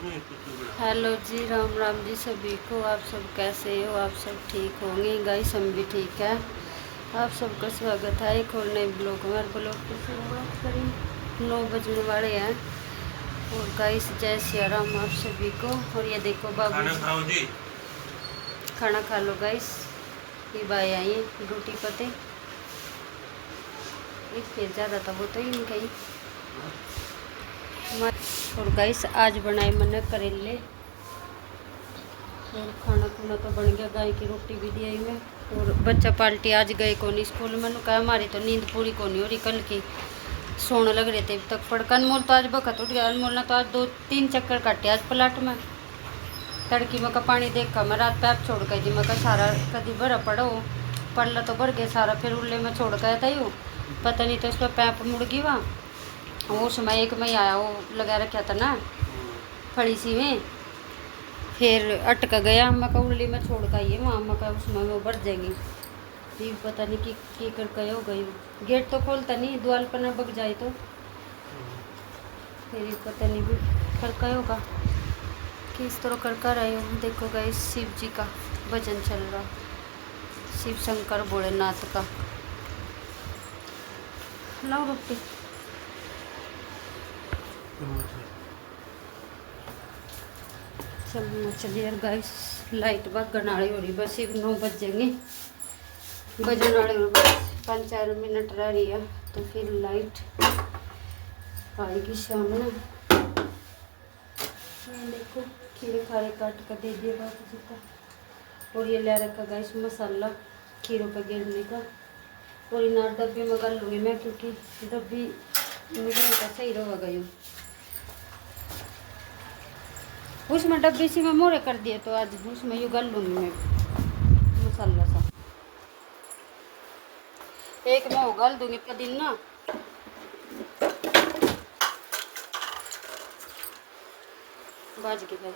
Hello जी, राम राम जी सभी को। आप सब कैसे हो? आप सब ठीक होंगे? गाइस हम भी ठीक है। आप सबका स्वागत है एक और नए ब्लॉग में। ब्लॉग की शुरुआत करें, 9 बजने वाले हैं। और गाइस जय सिया राम आप सभी को। और ये देखो बाबू खाना खाओ जी। खाना खा लो गाइस। ये भाई आई है ड्यूटी पते एक फिर जा रहा था वो तो ही कहीं। और गाइस आज बनाए मैंने करेले और खाना खुना तो बन गया। गाय की रोटी भी दी आई मैं। और बच्चा पार्टी आज गए कौन स्कूल। मैंने कहा हमारी तो नींद पूरी कौन हो रही कल की, सोने लग रहे थे अब तक पढ़। अनमोल तो आज बखत उठ गया। अनमोल ने तो आज 2-3 चक्कर काटे आज प्लाट में। तड़की में का पानी देखा मैं रात पैप छोड़ गई थी। मैं का सारा कभी भरा पड़ो पड़ला तो भर गया सारा। फिर उल्ले में छोड़ गया था यूँ पता नहीं तो उस पर पैप मुड़ गई वहाँ। वो समय एक में ही आया वो लगा रखा था ना फड़ी सी में। फिर अटक गया। मैं का उल्ली में छोड़ गई है वहाँ। मैं का उसमें वो भर जाएंगी। फिर पता नहीं की कर कहे हो गई। गेट तो खोलता नहीं द्वाल पर ना बग जाए तो फिर पता नहीं भी कर कहे होगा किस तरह कर कर रहे हो। देखो गाइस शिव जी का भजन चल रहा, शिव शंकर भोलेनाथ का। लाओ रोटी। चलिए यार गाइस लाइट बात गनाड़ी हो रही बस। 9 बज जाएंगे बजन वाले बस 5-4 मिनट रह रही है तो फिर लाइट आएगी सामने। देखो खीरे खारे काट कर दे दिए बाबू जी को। और ये ले रखा गाइस मसाला खीरों पर गिरने का। और इन डब्बे में कर लूँगी मैं क्योंकि डब्बी मिठाई का सही रहेगा यूँ। उसमें डब्बी सी में मोरे कर दिए तो आज उसमें यूँ गल लूँगी मैं मसाला सा। एक में वो गल दूँगी पुदीना बाज के भाई।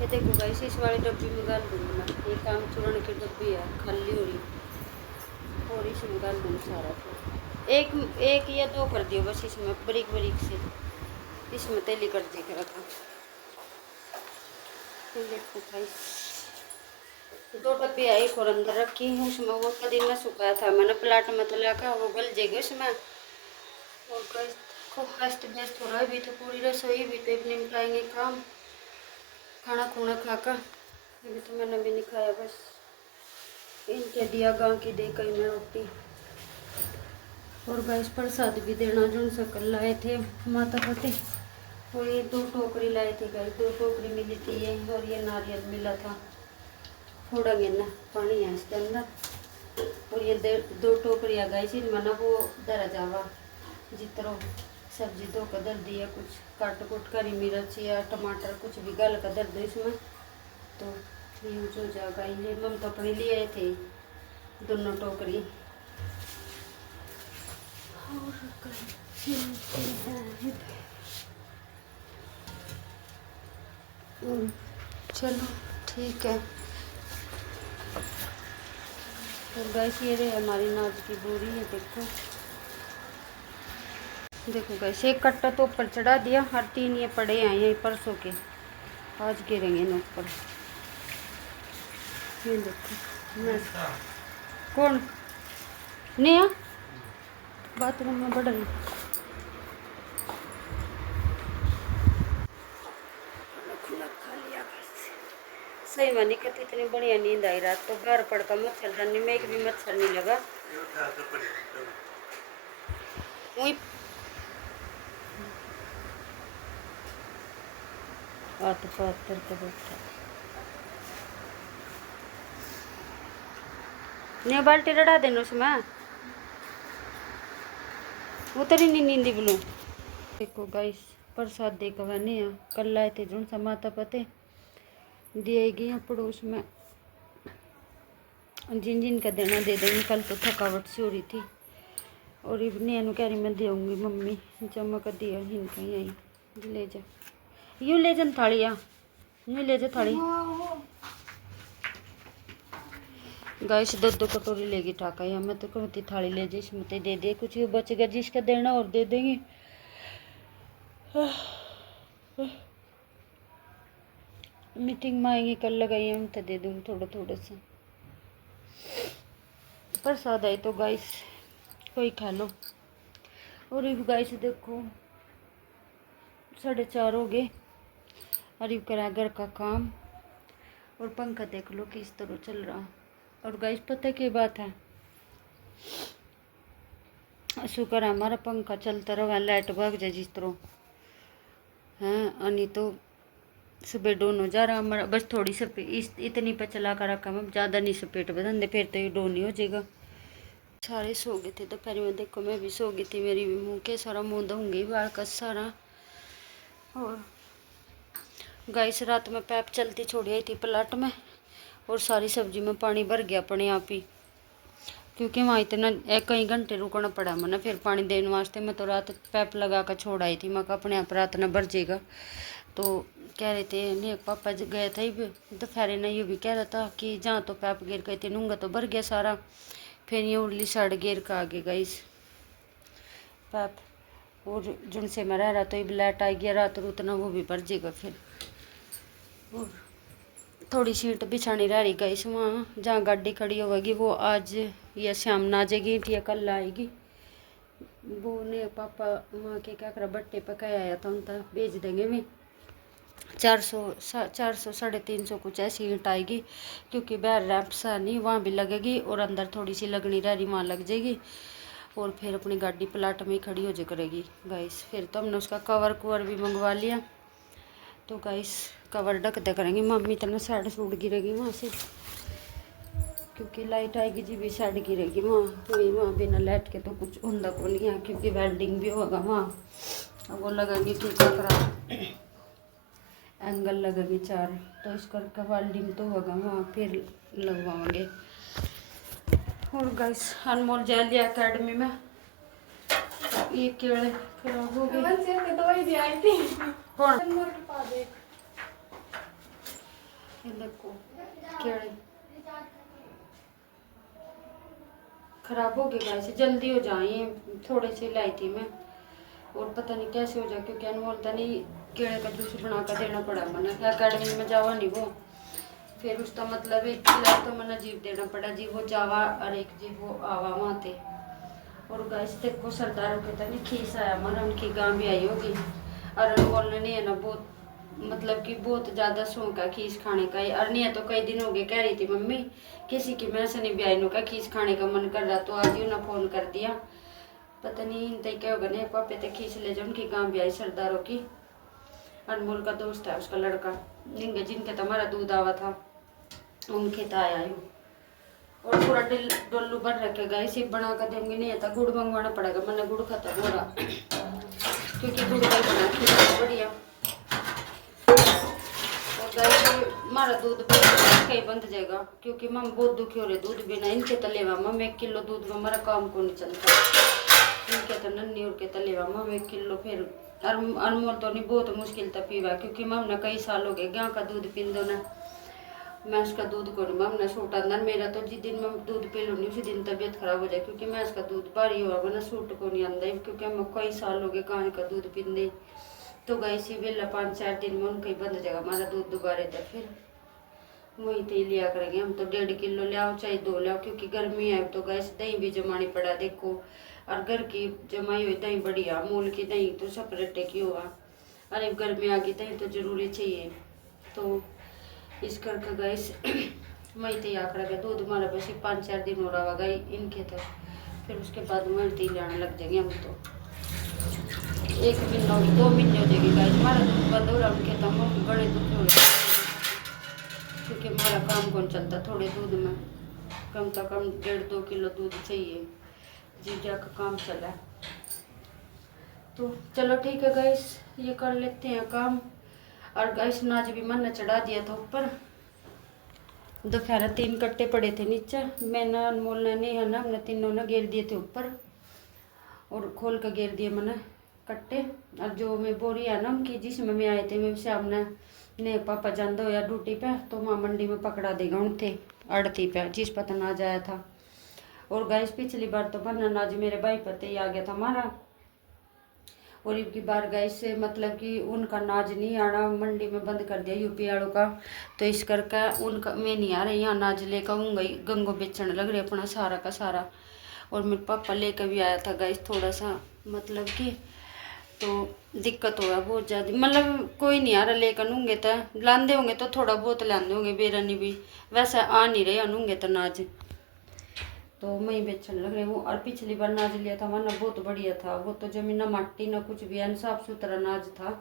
ये देखो गाइस इस वाली डब्बी में गल दूँगी मैं। ये काम चूरण की डब्बी है खाली हो रही और इसमें गल दूँगी सारा। एक या 2 कर दियो बस इसमें बरीक बरीक से। इसमें तेली कर दी कर रखा। देखो गाइस 2 डब्बी है एक और अंदर रखी है। उसमें वो पुदीना सुखाया था मैंने प्लाट में तो लगा वो गल जाएगी उसमें। और गाइस खूब अस्त व्यस्त हो रहा है अभी तो पूरी रसोई भी तो इतने निपटाएंगे काम खाना खूना खाकर। अभी तो मैंने भी नहीं खाया बस इनके दिया गाँव की दे कहीं मैं रोटी। और गाइस प्रसाद भी देना जो सकल लाए थे माता पति। और ये 2 टोकरी लाए थे गाइस 2 टोकरी मिली थी ये। और ये नारियल मिला था थोड़ा गिरना पानी है इसके अंदर। और ये 2 टोकरी आ गाइस इनमें ना वो दरा जावा जितरो सब्जी धो कर दर दिया कुछ काट कुट करी मिर्च या टमाटर कुछ भी गल कर दर दो इसमें तो यूज हो जाएगा। ये हम तो अपने लिए आए थे दोनों टोकरी। चलो ठीक है। और गैस ये रहे हमारी नाज की बोरी है। देखो गैस एक कट्टा तो ऊपर चढ़ा दिया। हर 3 ये पड़े हैं यही परसों के आज गिरेंगे न ऊपर। ये देखो मैं कौन नया बाथरूम में बढ़ रही। सही मानी कहती इतनी बढ़िया नींद आई रात तो घर पड़का मच्छरदानी में एक भी मच्छर नहीं लगा। वही हाथ पातर का बैठा नहीं बाल्टी रड़ा देना उसमें उतरी नहीं नींदी बोलो। देखो गाइस प्रसाद दे के बने हैं कल लाए थे जो सा माता पते दिए गए पड़ोस में जिन जिन का देना दे देंगे। कल तो थकावट सी हो रही थी और इवनिया कह रही मैं दूँगी मम्मी जब मैं कर दिया इनका यही ले जा यूँ ले जा थालियाँ यूँ ले जा थाली। गाइस 2-2 कटोरी लेगी टाका या मैं तो कहती थाली ले जा इसमें तो दे दे कुछ बच गया जिसका देना और दे देंगे। मीटिंग में आएंगी, कल लगाई हम तो दे दूँगी थोड़ा थोड़ा सा प्रसाद आई तो गाइस कोई खा लो। और ये गाइस देखो 4:30 हो गए, अरे करा घर का काम और पंखा देख लो किस तरह चल रहा। और गाइस पता क्या बात है, शुक्र है हमारा पंखा चलता रहा, लाइट भाग जाए जिस तरह हैं, अनि तो सुबह डोन हो जा रहा हमारा। बस थोड़ी सपेट इतनी पर चला कर रखा, मैं ज़्यादा नहीं सपेट बदन दे, फिर तो ये डोन ही हो जाएगा। सारे सो गए थे दोपहर में, देखो मैं भी सो गई थी, मेरी भी मुँह के सारा मुँह दूँगी बाल का सारा। और गाइस रात में पैप चलती छोड़ी आई थी प्लाट में, और सारी सब्जी में पानी भर गया अपने आप ही, क्योंकि वहाँ इतना कई घंटे रुकना पड़ा मैंने फिर पानी देने वास्ते। मैं तो रात पैप लगा कर छोड़ आई थी, मैं अपने आप रात न भर जाएगा। तो कह रहे थे नहीं पापा गया था दोपहर ने, ये भी कह रहा था कि जहाँ तो पैप गिर गए थे नूंगा तो भर गया सारा, फिर ये उड़ली साइड गिर का आगे गई पैप। और जिनसे मैं रह रहा तो ये लाइट आ गया रात उतना वो भी भर जाएगा फिर। और थोड़ी सीट बिछानी रह रही गई वहाँ जहाँ गाड़ी खड़ी होगी, वो आज या शाम ना आ जाएगी या कल आएगी। वो ने पापा वहाँ के क्या करा बट्टे पकाए आया था, उन तक भेज देंगे भी 400 350 कुछ ऐसी ईंट आएगी, क्योंकि बाहर रैंप सा नहीं वहाँ भी लगेगी और अंदर थोड़ी सी लगनी रह रही वहाँ लग जाएगी। और फिर अपनी गाड़ी प्लाट में ही खड़ी हो जा करेगी गाइस। फिर तो हमने उसका कवर कुवर भी मंगवा लिया, तो गाइस कवर ढक दे करेंगे। मम्मी इतना साइड सूट गिरेगी वहाँ से, क्योंकि लाइट आएगी जी भी साइड गिरेगी वहाँ बिना लाइट के तो कुछ होंदा को नहीं है, क्योंकि वेल्डिंग भी होगा वहाँ। वो लगेंगे कि करा एंगल लगेंगे 4, तो इस करके वेल्डिंग तो होगा वहाँ फिर लगवाएंगे। और गाइस अनमोल जा लिया अकेडमी में, ये केड़े खराब हो गए दवाई दी आई थी कौन देखो केड़े खराब हो गए गाइस, जल्दी हो जाए थोड़े से लाई थी मैं, और पता नहीं कैसे हो जाए, क्योंकि अनमोल था नहीं केड़े का जूस बना कर देना पड़ा मैंने, अकेडमी में जावा नहीं वो, फिर उसका मतलब एक खिला तो मैंने जीव देना पड़ा जी, वो जावा और एक जी वो आवा वहाँ थे। और गाइस देखो सरदारों के तो नहीं खीस आया मना, उनकी गाँव भी आई होगी। और अनमोल ने नहीं है ना बहुत मतलब कि बहुत ज़्यादा शौक है खीस खाने का, और नहीं है तो कई दिन हो गए कह रही थी मम्मी किसी की मैं से नहीं ब्याह का खीस खाने का मन कर रहा, तो आज ही उन्हें फ़ोन कर दिया, पता नहीं तय क्या होगा नहीं पापे तो खींच ले जाओ उनकी गाँव भी आई सरदारों की। अनमोल का दोस्त है उसका लड़का निंगे जिनके तो हमारा दूध आवा था उनके तो आया हूँ। और पूरा डोलू भर रखेगा इसे बना कर देंगे, नहीं आता गुड़ मंगवाना पड़ेगा, मैंने गुड़ खत्म हो रहा क्योंकि गुड़ का बना खिला बढ़िया। और गाय हमारा दूध कहीं बंद जाएगा, क्योंकि मम बहुत दुखी हो रहे दूध बिना इनके तलेवा मम 1 किलो दूध में हमारा काम को नहीं चलता, इनके तो नन्नी और के तलेवा मम 1 किलो फिर अनमोल तो नहीं बहुत मुश्किल था पीवा, क्योंकि मम ने कई साल हो गए गाँ का दूध पीन दो ना, मैं उसका दूध को मम ने सूट अंदर मेरा तो जिस दिन मैं दूध पी लूँगी उसी दिन तबीयत खराब हो जाए, क्योंकि मैं उसका दूध भारी हुआ वरना सूट को नहीं आंदा, क्योंकि हम कई साल हो गए गाय का दूध पींदे। तो गाय सी वेला 5-4 दिन में उनका ही बंद जाएगा हमारा दूध दोबारे, तो फिर वहीं तो लिया करेंगे हम तो 1.5 किलो लियाओ चाहे 2 लियाओ, क्योंकि गर्मी है तो गैस दही भी जमानी पड़ा देखो, और घर की जमाई हुई दही बढ़िया मूल की दही तो सेपरेट की हुआ, अरे गर्मी आ गई दही तो जरूरी चाहिए, तो इस करके गैस वहीं तो याद करेगा दूध हमारा बस 5-4 दिन हो रहा होगा इनके तो, फिर उसके बाद वहीं तो लाने लग जाएंगे हम तो 1 महीना 2 महीने हो जाएगी गाय हमारा दूध बंद हो रहा उनके तो हम बड़े दुख हो रहे, क्योंकि हमारा काम कौन चलता थोड़े दूध में, कम से कम 1.5-2 किलो दूध चाहिए जीजा का काम चला। तो चलो ठीक है गैस ये कर लेते हैं काम। और गैस नाच भी मन ने चढ़ा दिया था ऊपर, दोपहर 3 कट्टे पड़े थे नीचे, मैंने अनमोल ने नहीं है ना हमने तीनों ने घेर दिए थे ऊपर, और खोल कर घेर दिए मैंने कट्टे। और जो मैं बोरी है ना उनकी जिसमें मैं आए थे मैं शाम ने पापा जान हो या ड्यूटी पे तो वहाँ मंडी में पकड़ा देगा उनसे अड़ती पे जिस पता ना जाया था। और गैस पिछली बार तो बनना आज मेरे भाई पते ही आ गया था हमारा, और इनकी बार गई से मतलब कि उनका अनाज नहीं आना, मंडी में बंद कर दिया यूपी वालों का, तो इस करके उनका मैं नहीं आ रही अनाज लेकर हूँ गई गंगो बेचने लग रही अपना सारा का सारा। और मेरे पापा लेकर भी आया था गैस थोड़ा सा मतलब कि, तो दिक्कत हो रहा बहुत ज़्यादा, मतलब कोई नहीं आ रहा लेकर होंगे तो लांदे होंगे तो थोड़ा बहुत लांदे होंगे बेरानी भी, वैसा आ नहीं रहे होंगे तो अनाज, तो मैं ही बेचने लग रही हूँ। और पिछली बार अनाज लिया था वरना बहुत बढ़िया था, वो तो जमीन ना माटी ना कुछ भी है, साफ सुथरा अनाज था।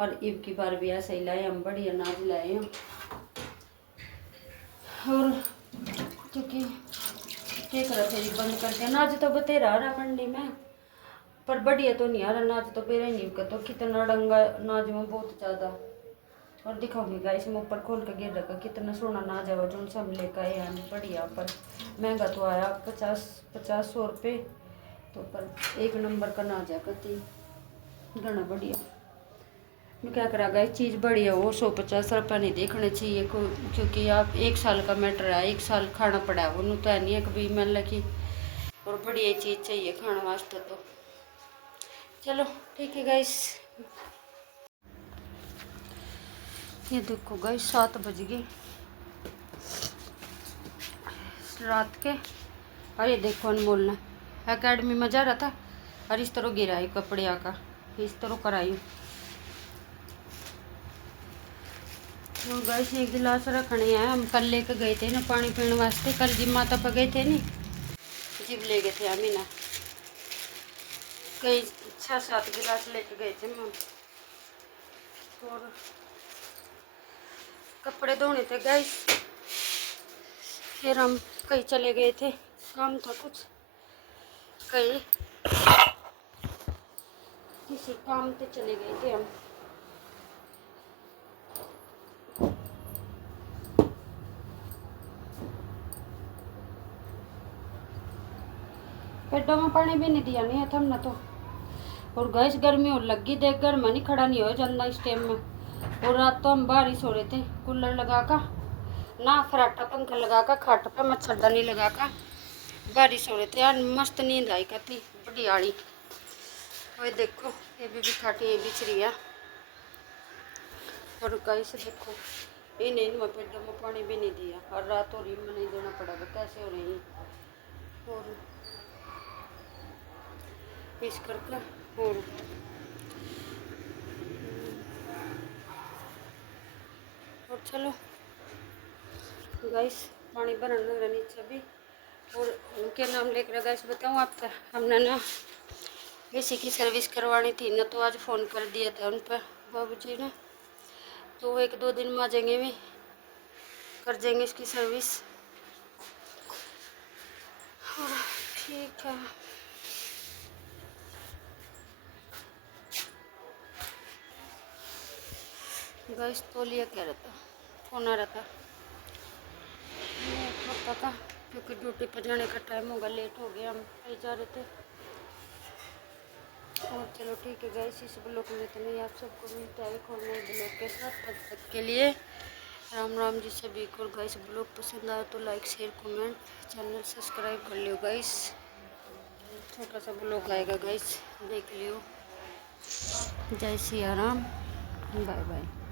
और ईब की बार भी ऐसा ही लाए हम, बढ़िया अनाज लाए हैं। और क्योंकि क्या करा फिर बंद कर दिया, अनाज तो बतेरा आ रहा मंडी में, पर बढ़िया तो नहीं आ रहा अनाज, तो बेरा नहीं का तो कितना डंगा अनाज में बहुत ज़्यादा। और दिखाऊंगी गाइस मैं ऊपर खोल के गिर रखा कितना सोना अनाज है, जो सब लेकर आए हैं बढ़िया, पर महंगा तो आया 50-100 रुपये, तो पर एक नंबर का अनाज है कति घना बढ़िया। मैं क्या करा गाइस चीज़ बढ़िया हो 150 रुपये नहीं देखने चाहिए क्योंकि आप 1 साल का मैटर है, 1 साल खाना पड़ा है, वो तो है नहीं है कभी मतलब कि, और बढ़िया चीज़ चाहिए खाने वास्ते तो। चलो ठीक है गाइस, ये देखो गाइस 7 बज गए रात के। और ये देखो अनमोल ने अकेडमी में जा रहा था और इस तरह गिरा है कपड़े आका, इस तरह कराई। तो गाइस एक गिलास रखने हैं, हम कल लेके गए थे ना पानी पीने वास्ते, कल जिम माता पर गए थे नी, जिम ले गए थे हम ही ना, कई 6-7 गिलास लेके गए थे हम। और कपड़े धोने थे गाइस, फिर हम कहीं चले गए थे, काम था कुछ कहीं किसी काम पे चले गए थे हम। पेड़ों में पानी भी नहीं दिया नहीं है हमने तो। और गैस गर्मी और लगी देख घर में नहीं खड़ा नहीं हो जाता इस टाइम में। और रात तो हम बाहर ही सो रहे थे कूलर लगा कर ना, फराटा पंखा लगा कर खाट पर मच्छरदानी लगा कर बाहर ही सो रहे थे यार, मस्त नींद आई करती बढ़िया। और देखो ये भी खाटी ये बिछ रही है। और गैस देखो इन्हें इनमें पेड़ों में पानी भी नहीं दिया, और रात हो रही में नहीं देना पड़ेगा कैसे हो रही है। और इस करके और चलो गैस पानी भरने लग रहा नीचे भी। और उनके नाम लेकर गैस बताऊँ आपका, हमने ना एसी की सर्विस करवानी थी ना, तो आज फ़ोन कर दिया था उन पर बाबूजी ने, तो 1-2 दिन में आ जाएंगे, भी कर देंगे इसकी सर्विस। ठीक है गैस तौलिया कह रहा था, फोन आ रहा था पापा का, क्योंकि ड्यूटी पर जाने का टाइम होगा, लेट हो गया, हम कहीं जा रहे थे। और चलो ठीक है गैस, इस ब्लॉग में इतना ही, आप सबको मिलता है एक और नए ब्लॉग के साथ, तब तक के लिए राम राम जी सभी को। गैस ब्लॉग पसंद आया तो like share comment, channel subscribe कर लियो गैस, छोटा सा ब्लॉग आएगा गैस देख लियो। जय सिया राम, बाय बाय।